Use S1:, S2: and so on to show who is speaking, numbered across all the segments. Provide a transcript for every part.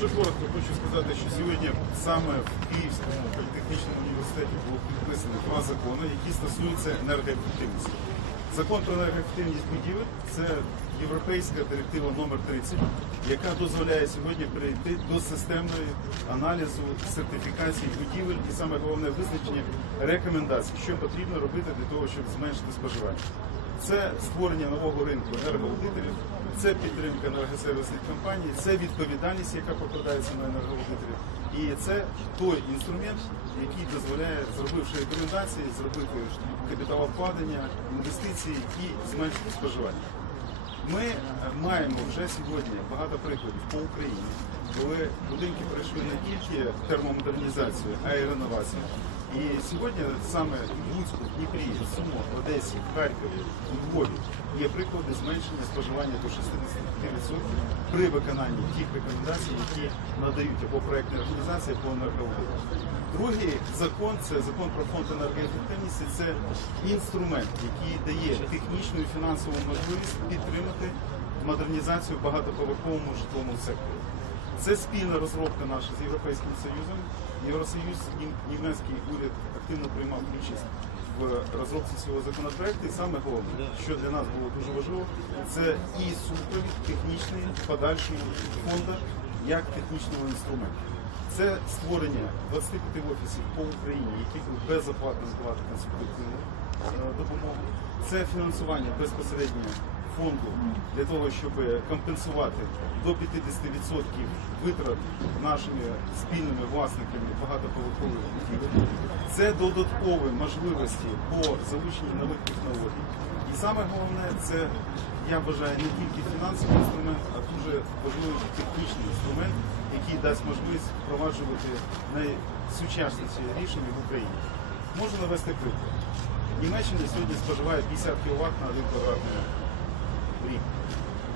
S1: Дуже коротко хочу сказати, що сьогодні саме в Київському політехнічному університеті було підписано два закони, які стосуються енергоефективності. Закон про енергоефективність будівель це європейська директива номер 30, яка дозволяє сьогодні перейти до системної аналізу сертифікації будівель і саме головне визначення рекомендацій, що потрібно робити для того, щоб зменшити споживання. Це створення нового ринку енергоаудиторів, це підтримка енергосервісних компаній, це відповідальність, яка покладається на енергоаудиторів. І це той інструмент, який дозволяє, зробивши рекомендації, зробити капіталовкладення, інвестиції і зменшити споживання. Ми е, маємо вже сьогодні багато прикладів по Україні, коли будинки пройшли не тільки термомодернізацію, а й реновацію. І сьогодні саме в Луцьку, в Дніпрі, в Сумо, в Одесі, в Харкові, у Львові є приклади зменшення споживання до 65% при виконанні тих рекомендацій, які надають або проектні організації, або енергоаудиту. Другий закон це закон про фонд енергоефективності. Це інструмент, який дає технічну і фінансову можливість підтримати модернізацію багатоповерховому житловому секторі. Це спільна розробка наша з Європейським Союзом. Євросоюз, нім- німецький уряд активно приймав участь в розробці цього законопроекту. І саме головне, що для нас було дуже важливо, це і супровід технічний подальший фонду як технічного інструменту. Це створення 25 офісів по Україні, які будуть безоплатно здавати консультативну е, допомогу. Це фінансування безпосередньо фонду для того, щоб компенсувати до 50% витрат нашими спільними власниками багатоповерхових будівель. Це додаткові можливості по залученню нових технологій. І саме головне, це я вважаю не тільки фінансовий інструмент, а дуже важливий технічний інструмент, який дасть можливість впроваджувати найсучасніші рішення в Україні. Можу навести приклад. Німеччина сьогодні споживає 50 кВт на 1 квадратний метр в рік.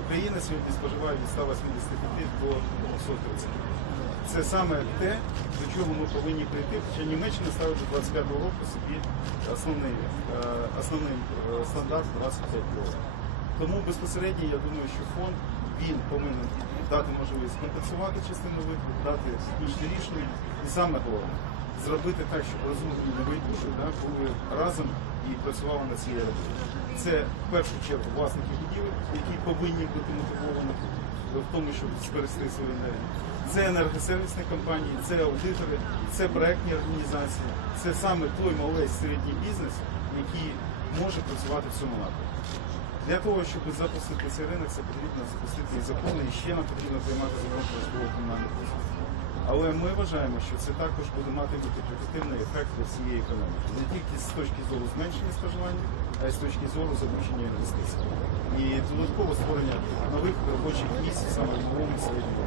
S1: Україна сьогодні споживає від 185 до 230. Це саме те, до чого ми повинні прийти. Хоча Німеччина ставить до 25 року собі основний, е, основний е, стандарт 25 років. Тому безпосередньо я думаю, що фонд він повинен дати можливість компенсувати частину витрат, дати рішення і саме головне зробити так, щоб розумні небайдужі да, були разом і працювали на цій роботі. Це в першу чергу власники будівель, які повинні бути мотивовані в тому, щоб зберегти свою енергію. Це енергосервісні компанії, це аудитори, це проектні організації, це саме той малий середній бізнес, який може працювати в цьому напрямку. Для того, щоб запустити цей ринок, це потрібно запустити і закони, і ще нам потрібно приймати закон про житлово комунальних послуг. Але ми вважаємо, що це також буде мати мультиплікативний ефект для всієї економіки. Не тільки з точки зору зменшення споживання, а й з точки зору залучення інвестицій. І додатково створення нових робочих місць саме в новому середньому.